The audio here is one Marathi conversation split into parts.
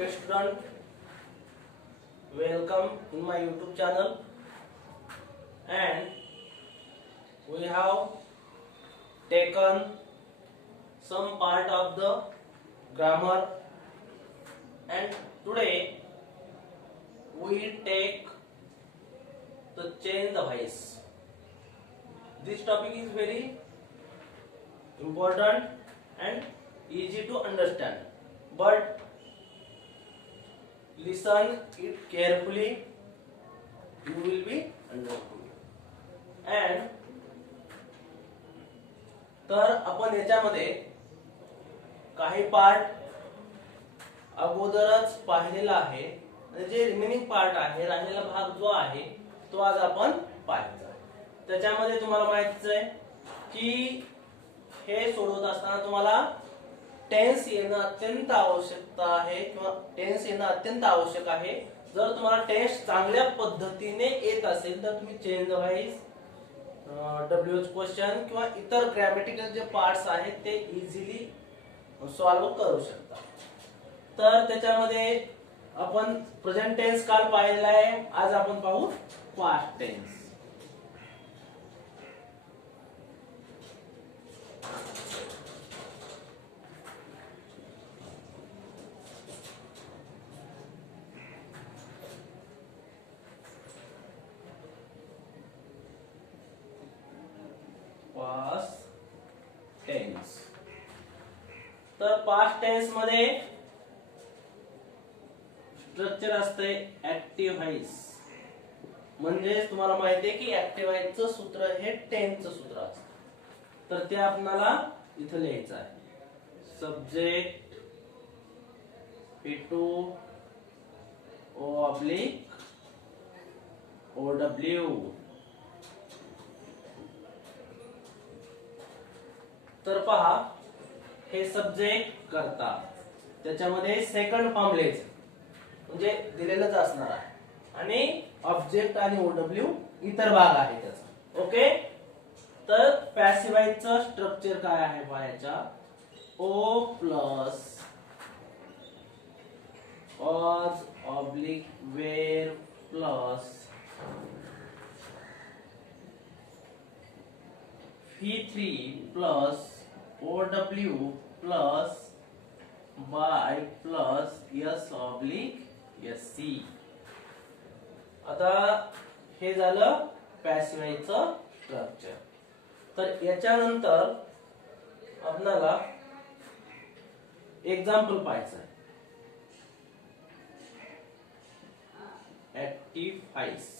Okay, student, welcome in my YouTube channel, and we have taken some part of the grammar, and today we take the change the voice. This topic is very important and easy to understand, but listen it carefully, you will be understood. And तर आपण याच्यामध्ये काही पार्ट अगोदरच पाहिलेला आहे, जे रिमेनिंग पार्ट आहे, राहिलेला भाग जो आहे तो आज आपण पाहायचा. त्याच्यामध्ये तुम्हाला माहितीच आहे की हे सोडवत असताना तुम्हाला टेन्स येणं अत्यंत आवश्यकता आहे किंवा टेन्स येणं अत्यंत आवश्यक आहे. जर तुम्हाला टेन्स चांगल्या पद्धतीने येत असेल तर तुम्ही change the voice, WH question किंवा इतर ग्रॅमॅटिकल जे पार्ट्स आहेत ते इझिली सॉल्व्ह करू शकता. तर त्याच्यामध्ये आपण प्रेझेंट टेन्स काल पाहिलेला आहे, आज आपण पाहू पास्ट टेन्स. Past tense. तर पास्ट टेन्स मध्ये स्ट्रक्चर असते ऍक्टिव्ह व्हॉइस. म्हणजे तुम्हाला माहिती आहे की ऍक्टिव्ह व्हॉइसचं सूत्र हे टेन्सचं सूत्र असतं. तर ते आपल्याला इथे लिहायचं आहे. Subject P2 O/OW. तर पहा, हे सब्जेक्ट करता, त्याच्यामध्ये सेकंड फॉर्म लिहायचं म्हणजे दिलेलंच असणार आहे, आणि ऑब्जेक्ट आणि OW इतर भाग आहे त्याचा. ओके, तर पॅसिव्ह व्हॉइसचं स्ट्रक्चर काय आहे पाहायचा. O plus was/were plus V3 plus OW plus by plus S/SC. आता हे झालं पॅसिव्ह व्हॉइसचं स्ट्रक्चर. तर याच्यानंतर आपल्याला एक्झाम्पल पाहायचं आहे. Active voice.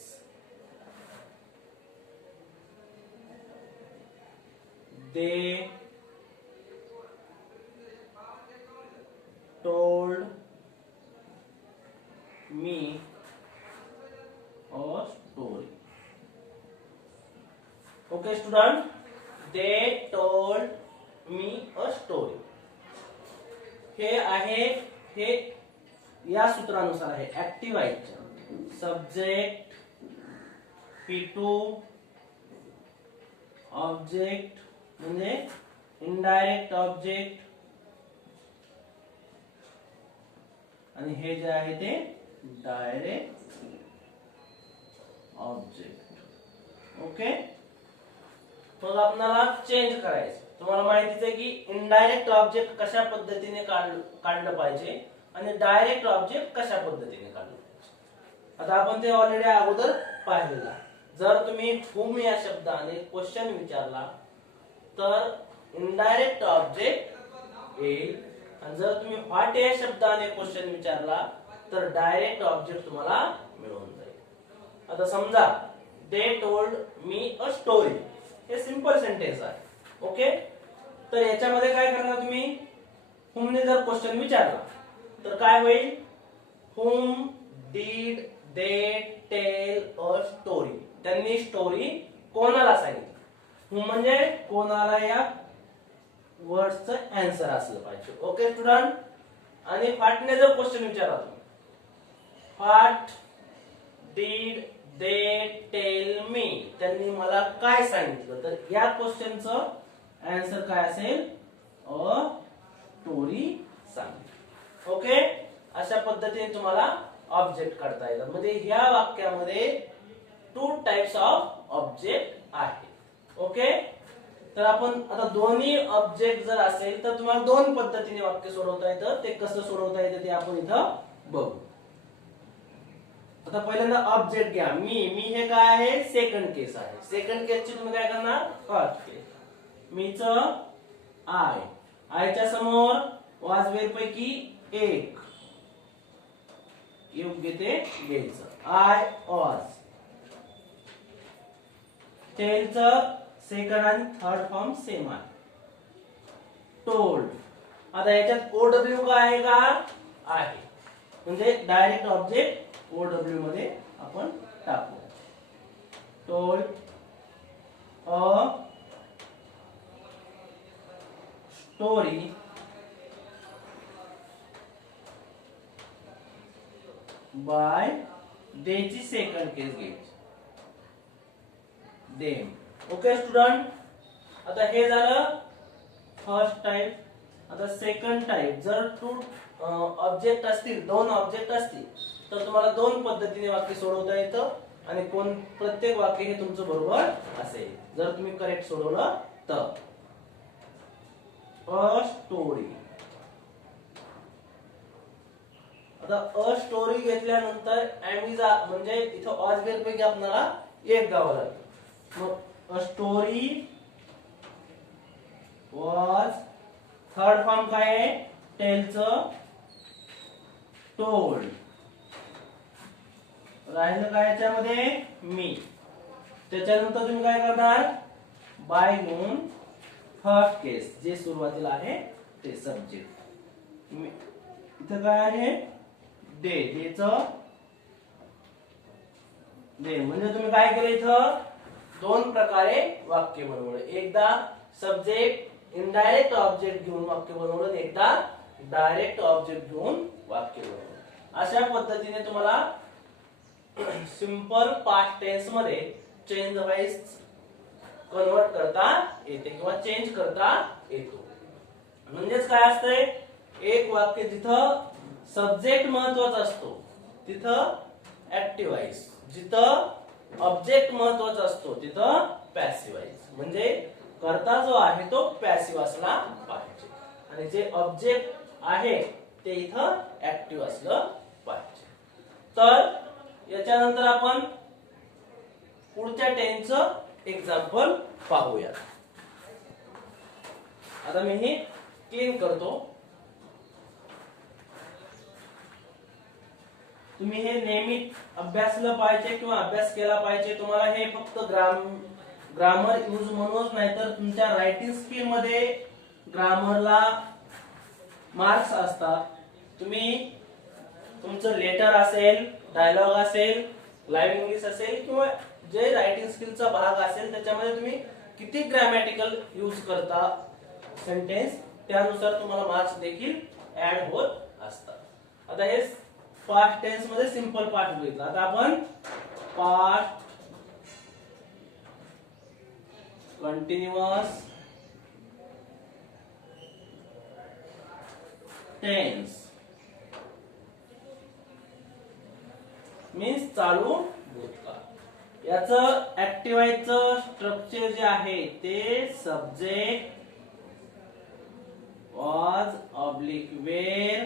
They told me a story. Okay, student, they told me a story. हे आहे, हे या सूत्रानुसार आहे ऍक्टिव्ह व्हॉइसच्या. सब्जेक्ट P2, ऑब्जेक्ट म्हणजे इनडायरेक्ट ऑब्जेक्ट, आणि हे जे आहे ते डायरेक्ट ऑब्जेक्ट. ओके, मग आपल्याला चेंज करायचं. तुम्हाला माहितीच आहे की इनडायरेक्ट ऑब्जेक्ट कशा पद्धतीने काढलं पाहिजे आणि डायरेक्ट ऑब्जेक्ट कशा पद्धतीने काढलं पाहिजे. आता आपण ते ऑलरेडी अगोदर पाहिलेलं. जर तुम्ही whom या शब्दाने क्वेश्चन विचारला तर इनडायरेक्ट ऑब्जेक्ट येईल, आणि जर तुम्ही व्हॉट या शब्दाने क्वेश्चन विचारला तर डायरेक्ट ऑब्जेक्ट तुम्हाला मिळून जाईल. आता समजा they told me a story, हे सिंपल सेंटेन्स आहे. ओके, तर याच्यामध्ये काय करणार तुम्ही, whom ने जर क्वेश्चन विचारला तर काय होईल. whom did they tell a story. त्यांनी स्टोरी कोणाला सांगितली. whom म्हणजे कोणाला या वर्डचं आन्सर असलं पाहिजे. ओके स्टुडंट, आणि व्हॉटने जर क्वेश्चन विचारला तुम्ही, what did they tell me, त्यांनी मला काय सांगितलं, तर या क्वेश्चनचं आन्सर काय असेल, अ स्टोरी सांग. ओके, अशा पद्धतीने तुम्हाला ऑब्जेक्ट काढता येतात. म्हणजे ह्या वाक्यामध्ये 2 टाइप्स ऑफ ऑब्जेक्ट आहे. ओके, तर आपण आता दोन्ही ऑब्जेक्ट जर असेल तर तुम्हाला 2 पद्धतीने वाक्य सोडवता येतं. ते कसं सोडवता येतं ते आपण इथं बघू. आता पहिल्यांदा ऑब्जेक्ट घ्या. मी हे काय आहे, सेकंड केस आहे. सेकंड केसची तुम्ही काय करणार, फर्स्ट केस. मीच आयच्या समोर वाजवेल पैकी एक योग्य ते घ्यायचं. I was. टेलचं सेकंड आणि थर्ड फॉर्म सेम आहे. टोल्ड. आता याच्यात ओडब्ल्यू काय आहे का, आहे. म्हणजे डायरेक्ट ऑब्जेक्ट ओडब्ल्यू मध्ये आपण टाकू. टोल्ड अ स्टोरी बाय देची सेकंड केस घ्यायची. देम. ओके स्टुडंट, आता हे झालं फर्स्ट टाइप. आता सेकंड टाइप, जर 2 ऑब्जेक्ट असतील, 2 ऑब्जेक्ट असतील तर तुम्हाला 2 पद्धतीने वाक्य सोडवता येतं आणि प्रत्येक वाक्य हे तुमचं बरोबर असेल जर तुम्ही करेक्ट सोडवलं तर. A story. आता अ स्टोरी घेतल्यानंतर म्हणजे इथं ऑजवेल पैकी आपल्याला एक गावं लागतं. मग a story was. Third form काय आहे, टेलचं टोल्ड. राहिलं काय याच्यामध्ये, मी. त्याच्यानंतर तुम्ही काय करणार, बाय घेऊन फर्स्ट केस जे सुरुवातीला आहे ते सब्जेक्ट. इथं काय आहे, देचं दे. म्हणजे तुम्ही काय केलं, इथं 2 प्रकारे वाक्य बनवलं. एकदा सब्जेक्ट इनडायरेक्ट ऑब्जेक्ट घेऊन वाक्य बनवलं, एकदा डायरेक्ट ऑब्जेक्ट घेऊन वाक्य बनवलं. अशा पद्धतीने तुम्हाला सिंपल पास्ट टेन्स मध्ये चेंज वाईज कन्वर्ट करता येते किंवा चेंज करता येतो. म्हणजेच काय असतंय, एक वाक्य जिथं सब्जेक्ट महत्वाचा असतो तिथं ऍक्टिव्ह व्हाइस, जिथं ऑब्जेक्ट महत्वाचा असतो तिथं पॅसिव्ह व्हाइस. म्हणजे कर्ता जो आहे तो पॅसिव्ह असला पाहिजे आणि जे ऑब्जेक्ट आहे ते इथं ऍक्टिव्ह असलं पाहिजे. तर याच्यानंतर आपण पुढच्या टेन्सचं एक्झाम्पल पाहूया. आता मी हे क्लीन करतो. तुम्ही हे नेहमी अभ्यासलं पाहिजे किंवा अभ्यास केला पाहिजे. तुम्हाला हे फक्त ग्रामर यूज म्हणूनच नाही तर तुमच्या रायटिंग स्किल मध्ये ग्रामरला मार्क्स असतात. तुम्ही तुमचं लेटर असेल, डायलॉग असेल, लाईव्ह इंग्लिश असेल किंवा जे रायटिंग स्किलचा भाग असेल त्याच्यामध्ये तुम्ही किती ग्रॅमॅटिकल यूज करता सेंटेन्स त्यानुसार तुम्हाला मार्क्स देखील ऍड होत असतात. आता हे पास्ट टेन्स मध्ये सिंपल पास्ट बघितलं. आता आपण पास्ट कंटिन्युअस टेन्स मीन्स चालू भूतकाळ. याचं ऍक्टिव्हाइजचं स्ट्रक्चर जे आहे ते subject was oblique were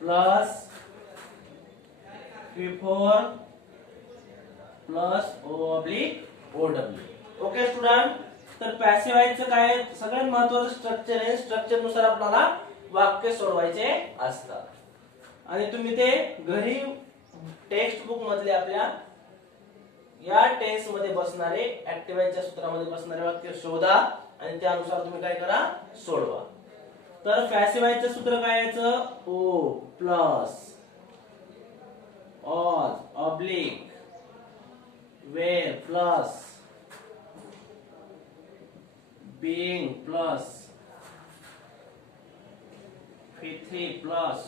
plus before plus oblique OW. Okay student, तर पॅसिव्हाइजचं काय सगळ्यात महत्वाचं स्ट्रक्चर आहे. स्ट्रक्चर नुसार आपल्याला वाक्य सोडवायचे असतात आणि तुम्ही ते घरी टेक्स्ट बुक मधले आपल्या या टेन्स मध्ये बसणारे ऍक्टिव्हाइजच्या सूत्रामध्ये बसणारे वाक्य शोधा आणि त्यानुसार तुम्ही काय करा, सोडवा. तर पॅसिव्हाइजचं सूत्र काय याचं, ओ प्लस ऑज oblique were plus being plus P3 plus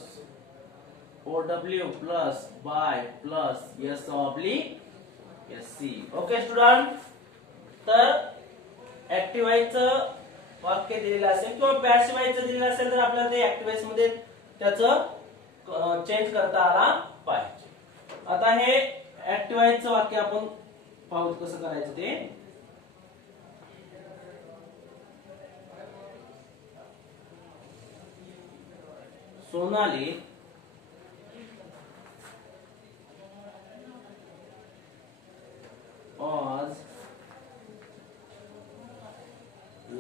OW plus by plus S oblique SC. Okay student, तर ऍक्टिव्हाइजचं वाक्य दिलेलं असेल किंवा पॅसिव्हाइजचं दिलेलं असेल तर आपल्याला ते ऍक्टिव्हाइज मध्ये त्याचं चेंज करता आला पाहिजे. आता हे ऍक्टिव्हाइजचं वाक्य आपण पाहू कसं करायचं ते. Sonali was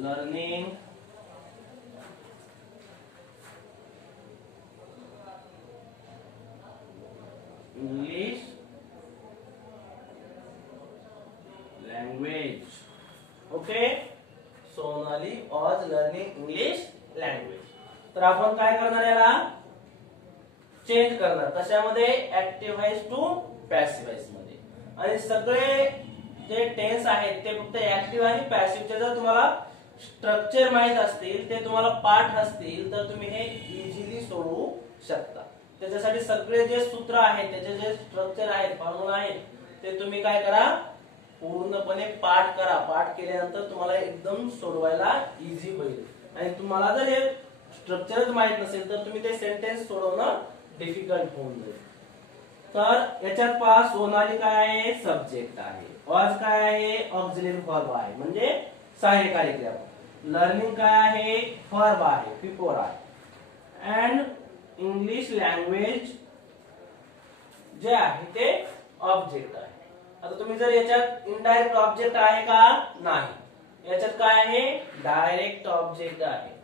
learning English language. Okay, Sonali was learning English language. तर आपण काय करणार याला चेंज करणार कशामध्ये, active voice to passive voice मध्ये. आणि सगळे जे टेन्स आहेत ते फक्त ऍक्टिव्ह आणि पॅसिव्हचे जर तुम्हाला स्ट्रक्चर माहित असतील, ते तुम्हाला पाठ असतील, तर तुम्ही हे इझिली सोडवू शकता. त्याच्यासाठी सगळे जे सूत्र आहेत, त्याचे जे स्ट्रक्चर आहेत, फॉर्म्युला आहेत, ते तुम्ही काय करा पूर्णपणे पाठ करा. पाठ केल्यानंतर तुम्हाला एकदम सोडवायला इझी होईल. आणि तुम्हाला जर हे स्ट्रक्चरच माहित नसेल तर तुम्ही ते सेंटेन्स सोडवणं डिफिकल्ट होऊन जाईल. तर याच्यात पहा, सोनाली काय आहे, सब्जेक्ट आहे. वाज काय आहे, ऑक्झिलरी व्हर्ब आहे, म्हणजे सहाय्यकारी क्रियापद. लर्निंग काय आहे, व्हर्ब आहे, बिफोर आहे. अँड इंग्लिश लँग्वेज जे आहे ते ऑब्जेक्ट आहे. आता तुम्ही जर याच्यात इनडायरेक्ट ऑब्जेक्ट आहे का, नाही. याच्यात काय आहे, डायरेक्ट ऑब्जेक्ट आहे.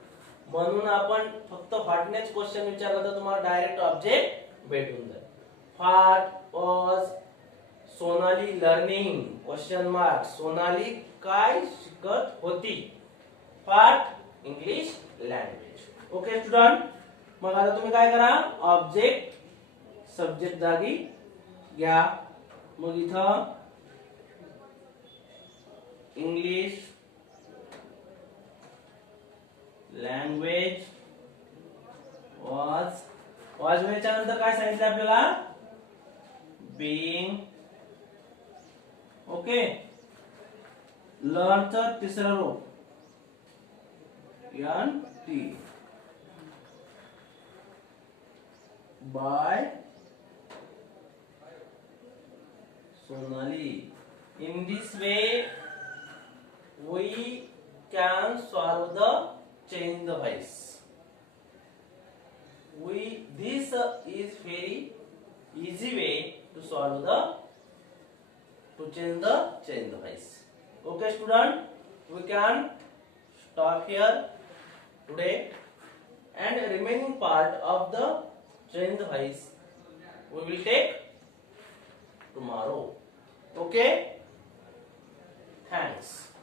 म्हणून आपण फक्त व्हॉटनेच क्वेश्चन विचारला तर तुम्हाला डायरेक्ट ऑब्जेक्ट भेटून जाईल. What was Sonali learning, question mark. Sonali काय शिकत होती, what English language. Okay student, मग आता तुम्ही काय करा, ऑब्जेक्ट सब्जेक्ट जागी घ्या. मग इथं इंग्लिश लँग्वेज वॉज. वॉज वेच्या नंतर काय सांगितलं आपल्याला, बीइंग. ओके, लर्नचं तिसरं रूप N T, by Sonali. In this way, we can solve the change the voice. This is very easy way to solve to change the voice. Okay, student, we can stop here today, and remaining part of the change the voice we will take tomorrow. Okay, thanks.